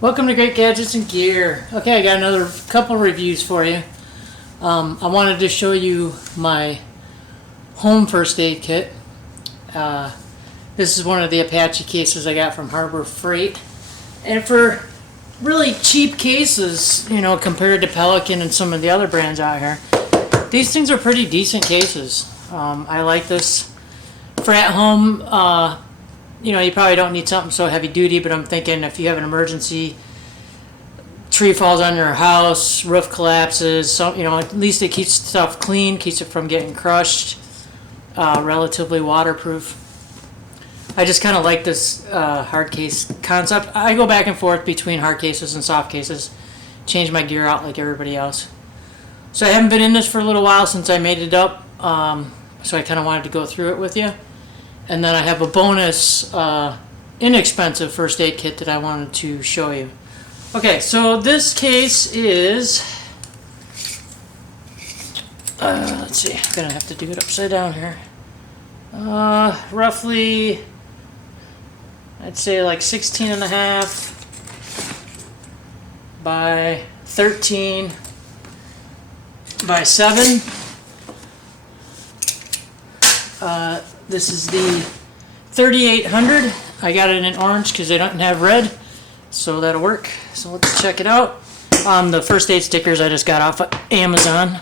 Welcome to Great Gadgets and Gear. Okay, I got another couple reviews for you. I wanted to show you my home first aid kit. This is one of the Apache cases I got from Harbor Freight. And for really cheap cases, you know, compared to Pelican and some of the other brands out here, these things are pretty decent cases. I like this. For at home, you know, you probably don't need something so heavy duty, but I'm thinking if you have an emergency, tree falls on your house, roof collapses, so, you know, at least it keeps stuff clean, keeps it from getting crushed, relatively waterproof. I just kind of like this hard case concept. I go back and forth between hard cases and soft cases, change my gear out like everybody else. So I haven't been in this for a little while since I made it up, so I kind of wanted to go through it with you. And then I have a bonus inexpensive first aid kit that I wanted to show you. Okay, so this case is, let's see, I'm gonna have to do it upside down here. Roughly, I'd say like 16 and a half by 13 by 7. This is the 3800. I got it in orange because they don't have red, so that'll work. So let's check it out. The first aid stickers I just got off of Amazon.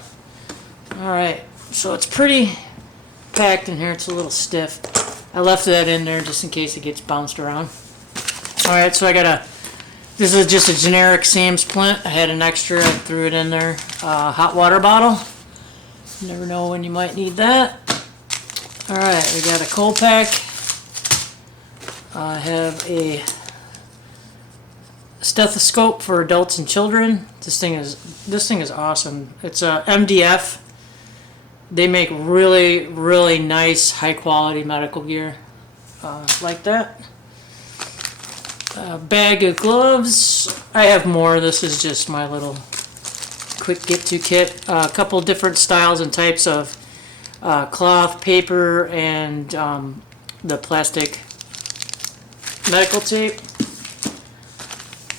Alright, so it's pretty packed in here. It's a little stiff. I left that in there just in case it gets bounced around. Alright, so I got this is just a generic Sam Splint. I had an extra, I threw it in there. Hot water bottle. You never know when you might need that. Alright, we got a coal pack. I have a stethoscope for adults and children. This thing is awesome. It's a MDF. They make really nice, high quality medical gear like that. A bag of gloves. I have more. This is just my little quick get to kit. A couple different styles and types of cloth, paper, and the plastic medical tape.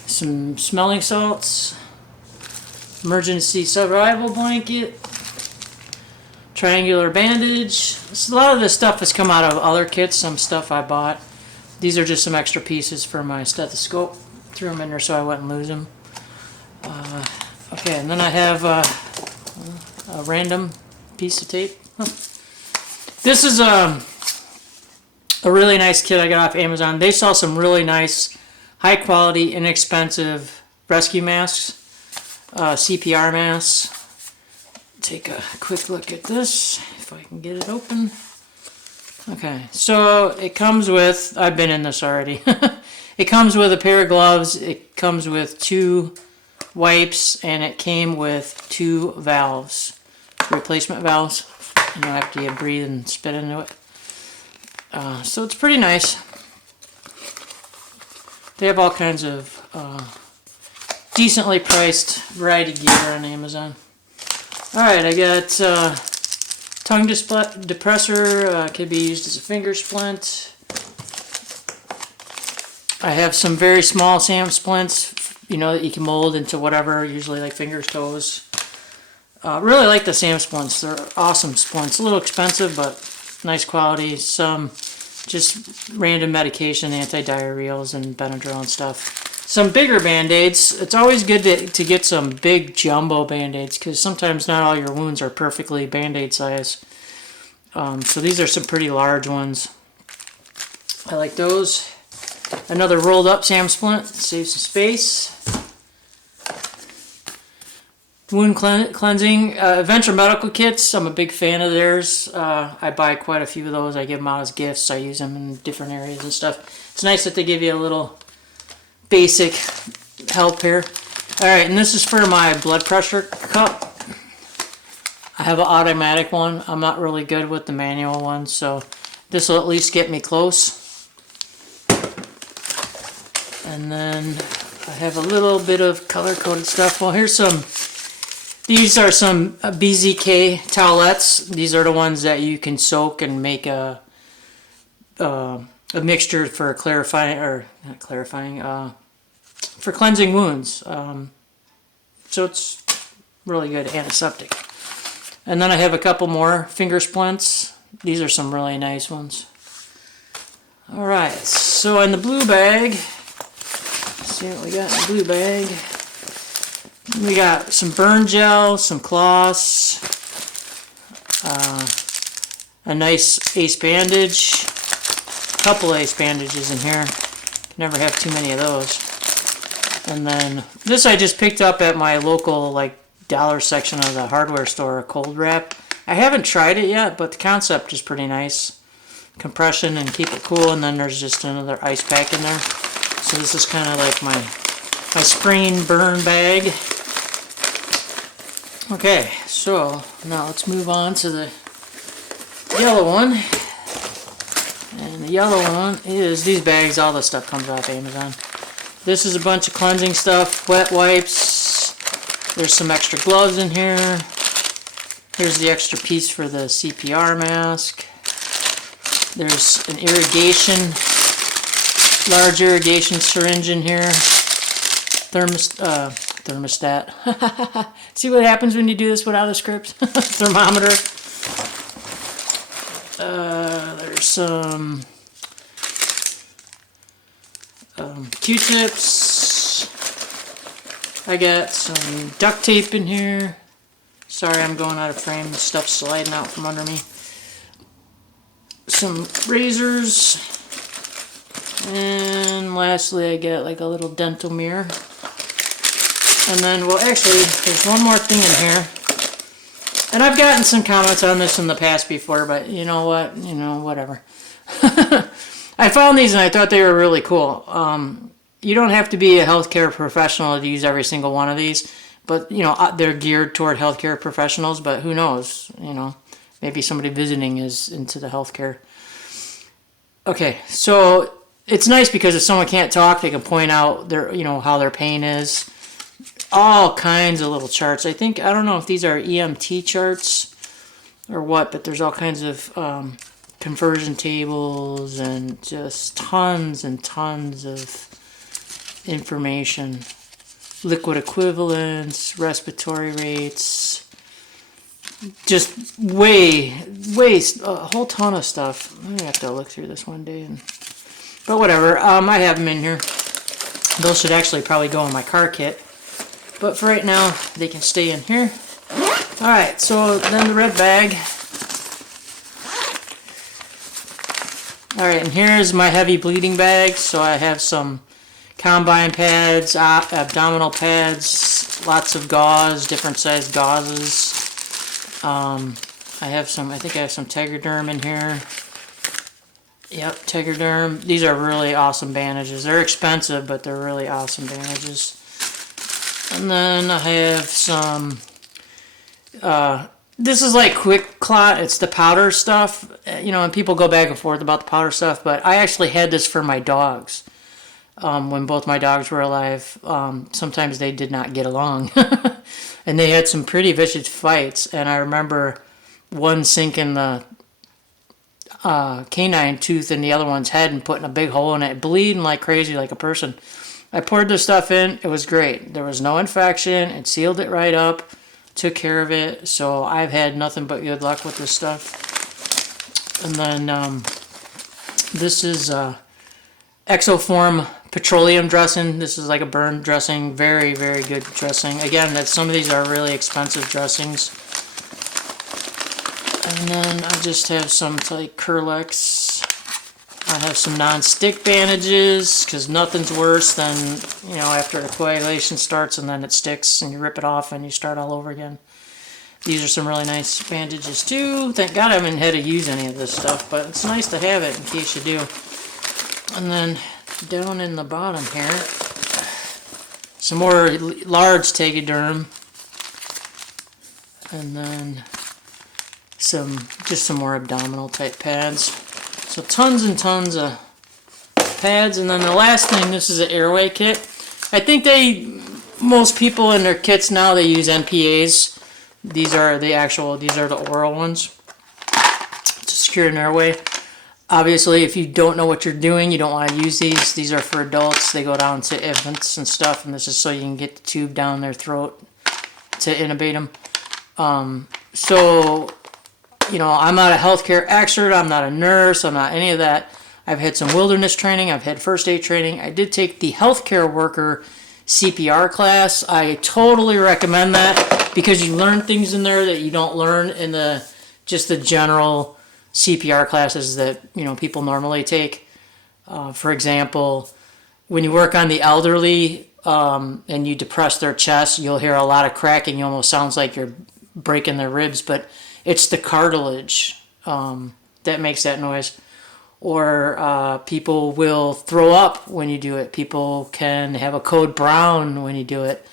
Some smelling salts, emergency survival blanket, triangular bandage. A lot of this stuff has come out of other kits, some stuff I bought. These are just some extra pieces for my stethoscope. Threw them in there so I wouldn't lose them. Okay, and then I have a random piece of tape. This is a really nice kit I got off Amazon. They sell some really nice, high quality, inexpensive rescue masks, CPR masks. Take a quick look at this, if I can get it open. Okay, so it comes with, I've been in this already. It comes with a pair of gloves, it comes with 2 wipes, and it came with 2 valves, replacement valves. You don't have to breathe and spit into it. So it's pretty nice. They have all kinds of decently priced variety gear on Amazon. Alright, I got tongue depressor, could be used as a finger splint. I have some very small Sam splints, you know, that you can mold into whatever, usually like fingers, toes. Really like the Sam splints. They're awesome splints. A little expensive, but nice quality. Some just random medication, anti-diarrheals and Benadryl and stuff. Some bigger band-aids. It's always good to get some big jumbo band-aids because sometimes not all your wounds are perfectly band-aid size. So these are some pretty large ones. I like those. Another rolled up Sam Splint. Save some space. Wound cleansing, Venture Medical Kits. I'm a big fan of theirs. I buy quite a few of those. I give them out as gifts. I use them in different areas and stuff. It's nice that they give you a little basic help here. Alright, and this is for my blood pressure cup. I have an automatic one. I'm not really good with the manual one, so this will at least get me close. And then I have a little bit of color-coded stuff. Well, here's some. These are some BZK towelettes. These are the ones that you can soak and make a mixture for clarifying, or not clarifying, for cleansing wounds. So it's really good antiseptic. And then I have a couple more finger splints. These are some really nice ones. Alright, so in the blue bag, let's see what we got in the blue bag. We got some burn gel, some cloths, a nice ace bandage, a couple ace bandages in here. Never have too many of those. And then this I just picked up at my local dollar section of the hardware store, a cold wrap. I haven't tried it yet, but the concept is pretty nice. Compression and keep it cool, and then there's just another ice pack in there. So this is kind of like my spring burn bag. Okay, so now let's move on to the yellow one. And the yellow one is these bags. All this stuff comes off Amazon. This is a bunch of cleansing stuff, wet wipes. There's some extra gloves in here. Here's the extra piece for the CPR mask. There's an large irrigation syringe in here. Thermostat. See what happens when you do this without a script? Thermometer. There's some Q-tips. I got some duct tape in here. Sorry, I'm going out of frame. Stuff's sliding out from under me. Some razors. And lastly, I got like a little dental mirror. And then, well, actually, there's one more thing in here. And I've gotten some comments on this in the past before, but you know what? Whatever. I found these and I thought they were really cool. You don't have to be a healthcare professional to use every single one of these, but they're geared toward healthcare professionals. But who knows? Maybe somebody visiting is into the healthcare. Okay, so it's nice because if someone can't talk, they can point out their, how their pain is. All kinds of little charts. I don't know if these are EMT charts or what, but there's all kinds of conversion tables and just tons and tons of information. Liquid equivalents, respiratory rates, just a whole ton of stuff. I'm gonna have to look through this one day, but whatever. I have them in here. Those should actually probably go in my car kit, but for right now they can stay in here. Alright, so then the red bag. Alright, and here's my heavy bleeding bag. So I have some combine pads, abdominal pads, lots of gauze, different size gauzes. I think I have some Tegaderm in here. Yep, Tegaderm. These are really awesome bandages. They're expensive, but they're really awesome bandages. And then I have some, this is like Quick Clot. It's the powder stuff. And people go back and forth about the powder stuff, but I actually had this for my dogs. When both my dogs were alive, sometimes they did not get along. And they had some pretty vicious fights. And I remember one sinking the canine tooth in the other one's head and putting a big hole in it, bleeding like crazy, like a person. I poured this stuff in. It was great. There was no infection. It sealed it right up. Took care of it. So I've had nothing but good luck with this stuff. And then this is Exoform Petroleum dressing. This is like a burn dressing. Very, very good dressing. Again, some of these are really expensive dressings. And then I just have some like Curlex. I have some non-stick bandages because nothing's worse than, after the coagulation starts and then it sticks and you rip it off and you start all over again. These are some really nice bandages too. Thank God I haven't had to use any of this stuff, but it's nice to have it in case you do. And then down in the bottom here, some more large Tegaderm. And then some more abdominal type pads. So tons and tons of pads. And then the last thing, this is an Airway Kit. I think most people in their kits now, they use NPAs. These are the oral ones to secure an airway. Obviously, if you don't know what you're doing, you don't want to use these. These are for adults. They go down to infants and stuff, and this is so you can get the tube down their throat to intubate them. So, you know, I'm not a healthcare expert. I'm not a nurse. I'm not any of that. I've had some wilderness training. I've had first aid training. I did take the healthcare worker CPR class. I totally recommend that because you learn things in there that you don't learn in just the general CPR classes that, you know, people normally take. For example, when you work on the elderly and you depress their chest, you'll hear a lot of cracking. It almost sounds like you're breaking their ribs, but it's the cartilage that makes that noise. Or people will throw up when you do it. People can have a code brown when you do it.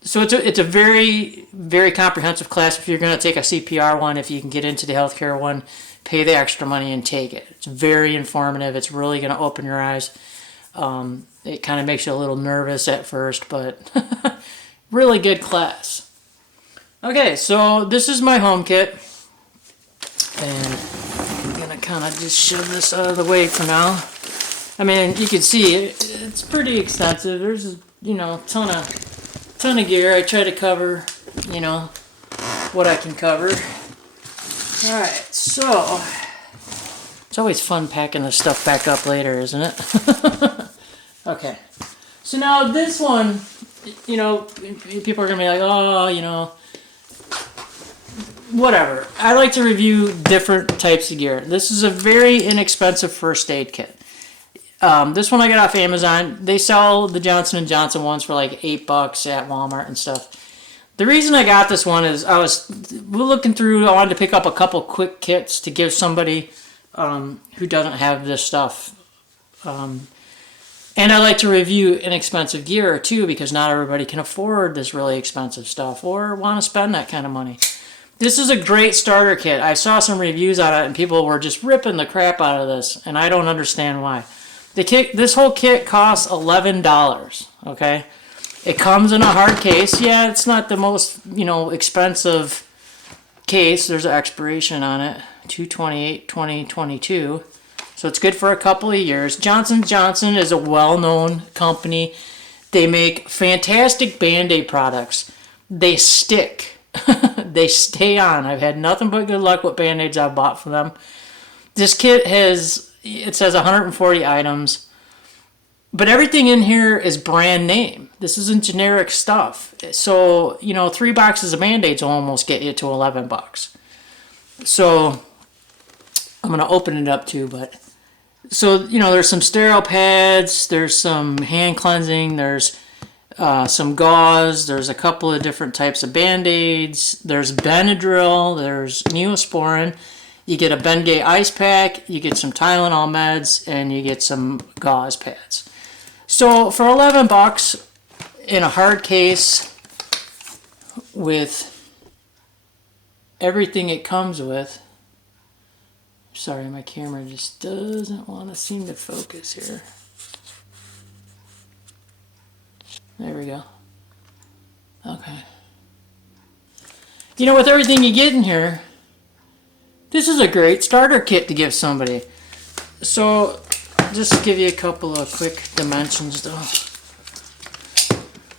So it's a very, very comprehensive class. If you're going to take a CPR one, if you can get into the healthcare one, pay the extra money and take it. It's very informative. It's really going to open your eyes. It kind of makes you a little nervous at first, but really good class. Okay, so this is my home kit. And I'm going to kind of just shove this out of the way for now. I mean, you can see it's pretty extensive. There's, you know, ton of gear. I try to cover, you know, what I can cover. Alright, so it's always fun packing this stuff back up later, isn't it? Okay, so now this one, you know, people are gonna be like, oh, you know, whatever. I like to review different types of gear. This is a very inexpensive first aid kit. This one I got off Amazon. They sell the Johnson & Johnson ones for like $8 at Walmart and stuff. The reason I got this one is I was looking through, I wanted to pick up a couple quick kits to give somebody who doesn't have this stuff. And I like to review inexpensive gear too, because not everybody can afford this really expensive stuff or want to spend that kind of money. This is a great starter kit. I saw some reviews on it and people were just ripping the crap out of this, and I don't understand why. This whole kit costs $11, okay? It comes in a hard case. Yeah, it's not the most, you know, expensive case. There's an expiration on it, 2/28/2022. So it's good for a couple of years. Johnson & Johnson is a well-known company. They make fantastic Band-Aid products. They stick. They stay on. I've had nothing but good luck with Band-Aids I've bought from them. This kit it says 140 items, but everything in here is brand name. This isn't generic stuff. So, you know, 3 boxes of Band-Aids will almost get you to $11. So, I'm going to open it up too, but, so, you know, there's some sterile pads, there's some hand cleansing, there's some gauze, there's a couple of different types of Band-Aids, there's Benadryl, there's Neosporin. You get a Bengay ice pack, you get some Tylenol meds, and you get some gauze pads. So for $11 in a hard case with everything it comes with, sorry, my camera just doesn't want to seem to focus here. There we go. Okay. You know, with everything you get in here, this is a great starter kit to give somebody. So, just to give you a couple of quick dimensions though.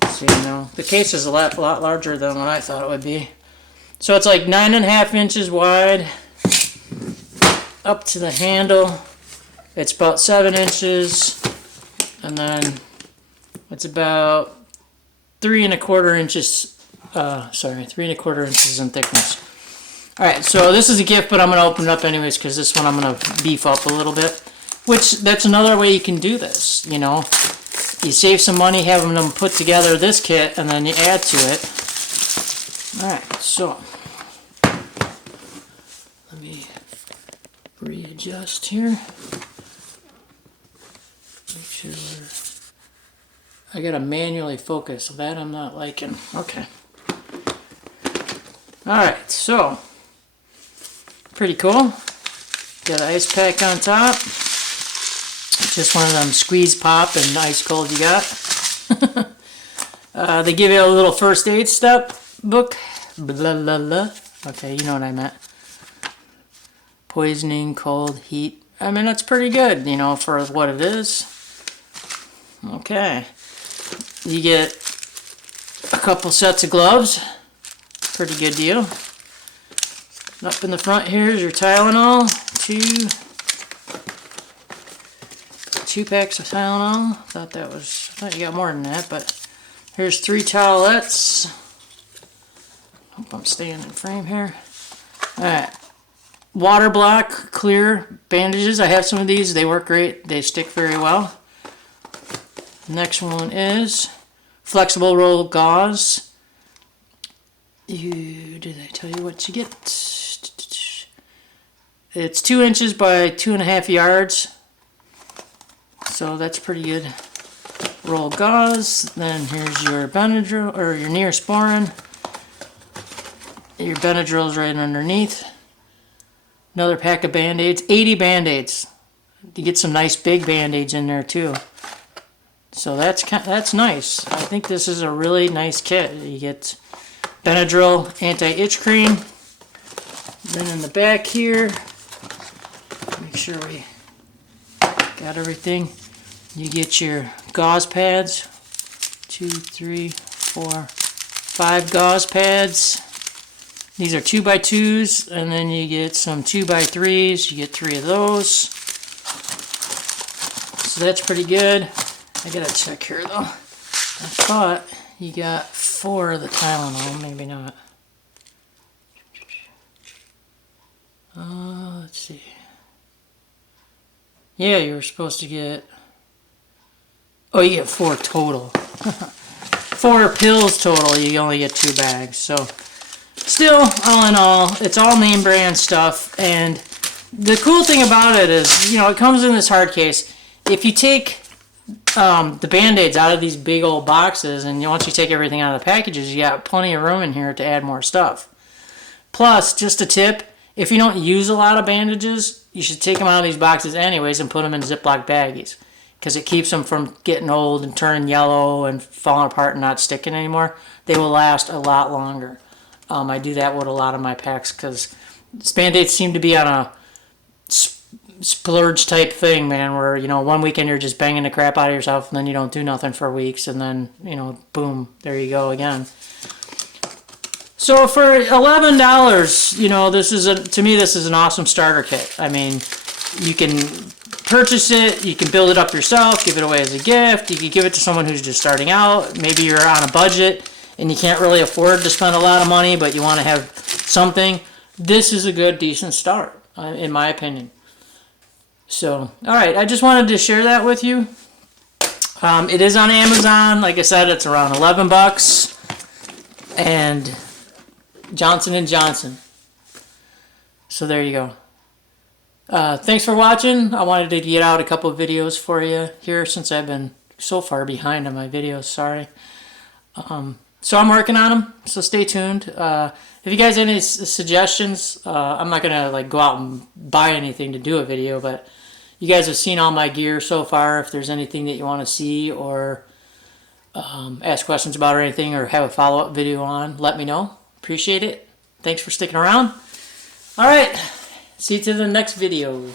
So you know, the case is a lot larger than what I thought it would be. So it's like 9.5 inches wide up to the handle. It's about 7 inches, and then it's about 3.25 inches. 3.25 inches in thickness. Alright, so this is a gift, but I'm going to open it up anyways because this one I'm going to beef up a little bit. Which, that's another way you can do this, you know. You save some money having them put together this kit, and then you add to it. Alright, so let me readjust here. Make sure I gotta manually focus, so that I'm not liking. Okay. Alright, so pretty cool. Got an ice pack on top. Just one of them squeeze pop and ice cold you got. They give you a little first aid step book. Blah, blah, blah. Okay, you know what I meant. Poisoning, cold, heat. I mean, that's pretty good, you know, for what it is. Okay. You get a couple sets of gloves. Pretty good deal. Up in the front here is your Tylenol. Two packs of Tylenol. I thought you got more than that, but here's 3 towelettes. Hope I'm staying in frame here. Alright. Water block, clear bandages. I have some of these. They work great. They stick very well. Next one is flexible roll gauze. Did I tell you what you get? It's 2 inches by 2.5 yards. So that's pretty good. Roll gauze. Then here's your Benadryl, or your Neosporin. Your Benadryl's right underneath. Another pack of Band-Aids. 80 Band-Aids. You get some nice big Band-Aids in there too. So that's nice. I think this is a really nice kit. You get Benadryl anti-itch cream. Then in the back here, make sure we got everything. You get your gauze pads. 2, 3, 4, 5 gauze pads. These are 2x2s, and then you get some 2x3s. You get 3 of those. So that's pretty good. I gotta check here though. I thought you got 4 of the Tylenol, maybe not. Let's see. Yeah, you were supposed to get... Oh, you get 4 total. 4 pills total, you only get 2 bags. So, still, all in all, it's all name brand stuff. And the cool thing about it is, you know, it comes in this hard case. If you take the Band-Aids out of these big old boxes, and once you take everything out of the packages, you got plenty of room in here to add more stuff. Plus, just a tip, if you don't use a lot of bandages, you should take them out of these boxes anyways and put them in Ziploc baggies, because it keeps them from getting old and turning yellow and falling apart and not sticking anymore. They will last a lot longer. I do that with a lot of my packs because Band-Aids seem to be on a splurge type thing, man, where, you know, one weekend you're just banging the crap out of yourself and then you don't do nothing for weeks and then, you know, boom, there you go again. So for $11, you know, to me this is an awesome starter kit. I mean, you can purchase it, you can build it up yourself, give it away as a gift, you can give it to someone who's just starting out. Maybe you're on a budget and you can't really afford to spend a lot of money, but you want to have something. This is a good, decent start, in my opinion. So, alright, I just wanted to share that with you. It is on Amazon. Like I said, it's around 11 bucks. And Johnson & Johnson. So there you go. Thanks for watching. I wanted to get out a couple of videos for you here since I've been so far behind on my videos. Sorry. So I'm working on them, so stay tuned. If you guys have any suggestions, I'm not going to like go out and buy anything to do a video, but you guys have seen all my gear so far. If there's anything that you want to see or ask questions about or anything or have a follow-up video on, let me know. Appreciate it. Thanks for sticking around. All right. See you to the next video.